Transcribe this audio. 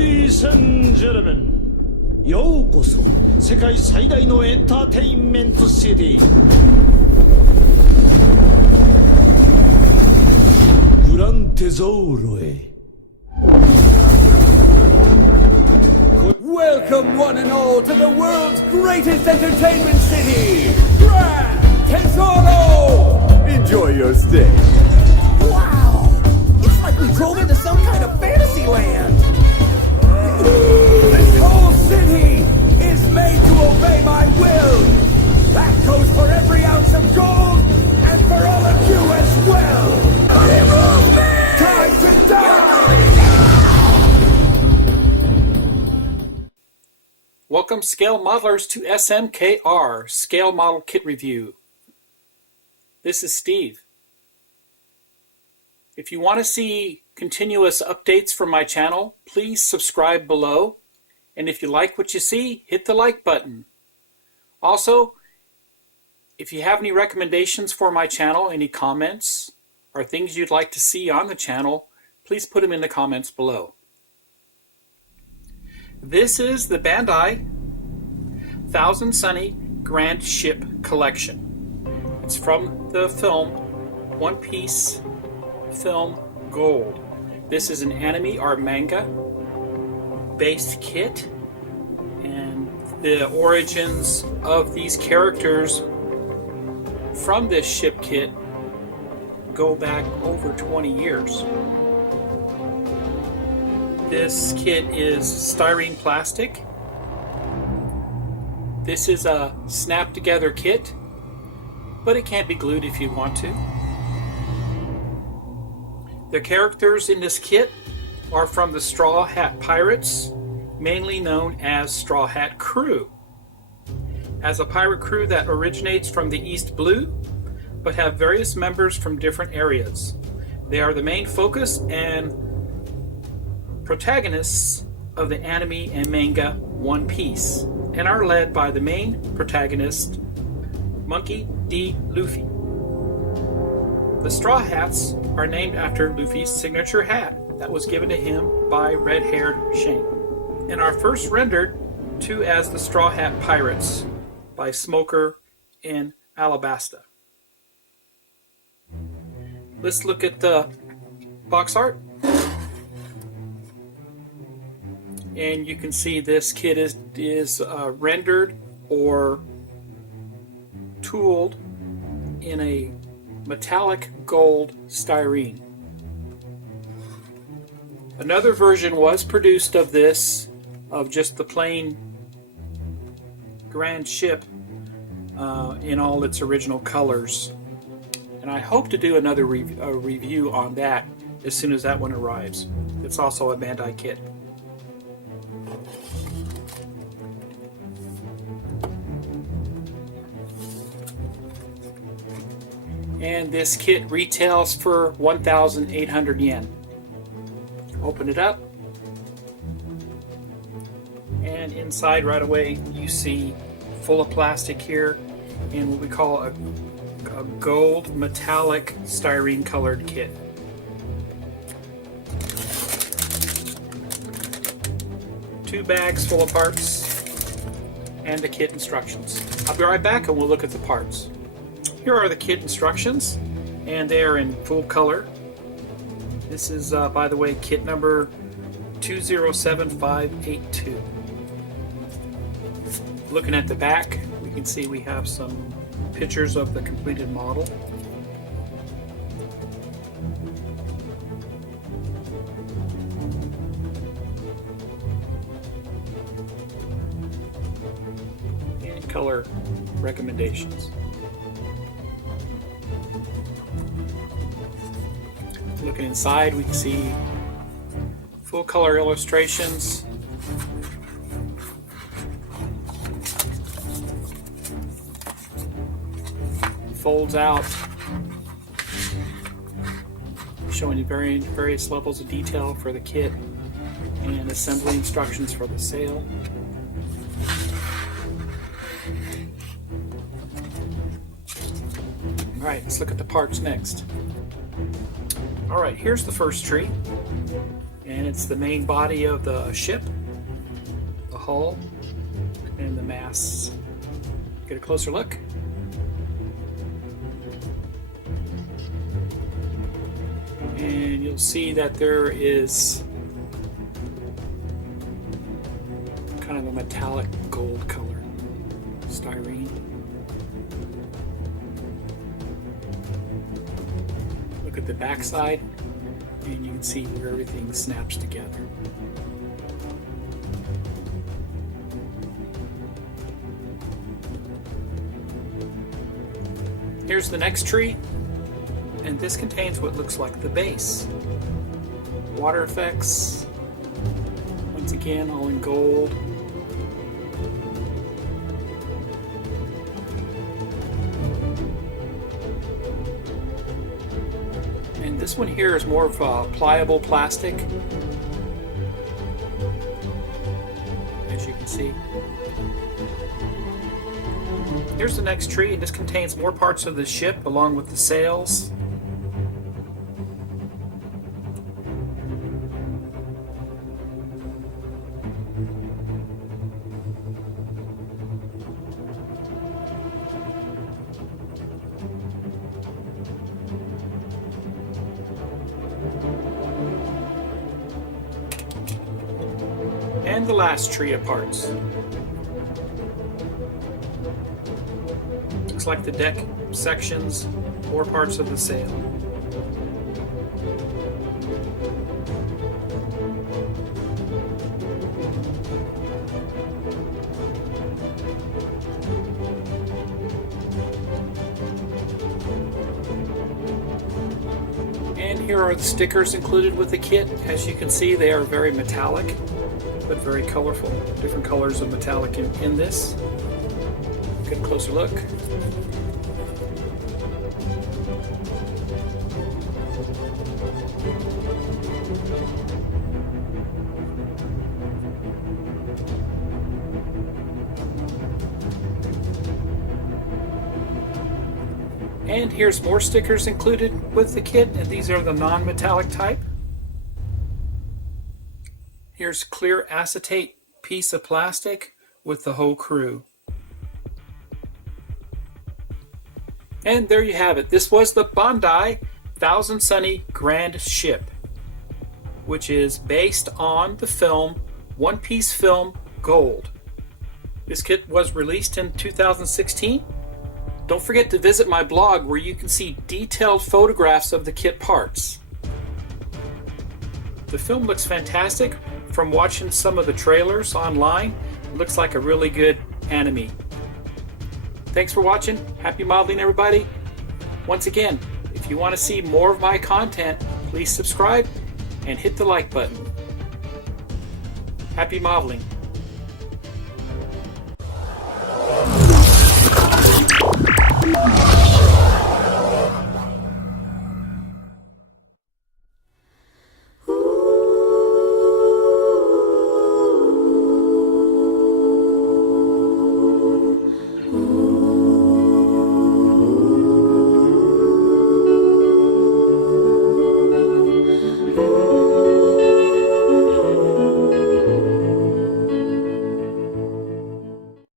Ladies and gentlemen, ようこそ世界最大のエンターテインメントシティグランテゾーロへ Welcome one and all to the world's greatest entertainment city, Grand Tesoro! Enjoy your stay. Wow! It's like we drove into some kind of fantasy land! This whole city is made to obey my will! That goes for every ounce of gold and for all of you as well! Time to die! Welcome, scale modelers, to SMKR, Scale Model Kit Review. This is Steve. If you want to see continuous updates from my channel, please subscribe below. And if you like what you see, hit the like button. Also, if you have any recommendations for my channel, any comments, or things you'd like to see on the channel, please put them in the comments below. This is the Bandai Thousand Sunny Grand Ship Collection. It's from the film One Piece film Gold. This is an anime or manga based kit, and the origins of these characters from this ship kit go back over 20 years. This kit is styrene plastic. This is a snap together kit, but it can't be glued if you want to. The characters in this kit are from the Straw Hat Pirates, mainly known as Straw Hat Crew. As a pirate crew that originates from the East Blue, but have various members from different areas. They are the main focus and protagonists of the anime and manga One Piece, and are led by the main protagonist, Monkey D. Luffy. The Straw Hats are named after Luffy's signature hat that was given to him by red-haired Shane, and are first rendered to as the Straw Hat Pirates by Smoker in Alabasta. Let's look at the box art. And you can see this kit is rendered or tooled in a metallic gold styrene. Another version was produced of this, of just the plain grand ship in all its original colors. And I hope to do another review on that as soon as that one arrives. It's also a Bandai kit. And this kit retails for 1,800 yen. Open it up, and inside right away you see full of plastic here in what we call a gold metallic styrene colored kit. Two bags full of parts and the kit instructions. I'll be right back and we'll look at the parts. Here are the kit instructions, and they are in full color. This is, by the way, kit number 207582. Looking at the back, we can see we have some pictures of the completed model. And color recommendations. Looking inside, we can see full color illustrations, folds out, showing various levels of detail for the kit, and assembly instructions for the sail. Alright, let's look at the parts next. Alright, here's the first tree. And it's the main body of the ship, the hull, and the masts. Get a closer look. And you'll see that there is kind of a metallic gold color styrene. Look at the backside, and you can see where everything snaps together. Here's the next tree, and this contains what looks like the base. Water effects, once again, all in gold. And this one here is more of a pliable plastic, as you can see. Here's the next tree, and this contains more parts of the ship along with the sails. And the last tree of parts. Looks like the deck sections, more parts of the sail. And here are the stickers included with the kit. As you can see, they are very metallic, but very colorful. Different colors of metallic in this. Get a closer look. And here's more stickers included with the kit, and these are the non-metallic type. Here's clear acetate piece of plastic with the whole crew. And there you have it. This was the Bandai Thousand Sunny Grand Ship, which is based on the film One Piece film Gold. This kit was released in 2016. Don't forget to visit my blog where you can see detailed photographs of the kit parts. The film looks fantastic. From watching some of the trailers online, it looks like a really good anime. Thanks for watching. Happy modeling, everybody. Once again, if you want to see more of my content, please subscribe and hit the like button. Happy modeling. You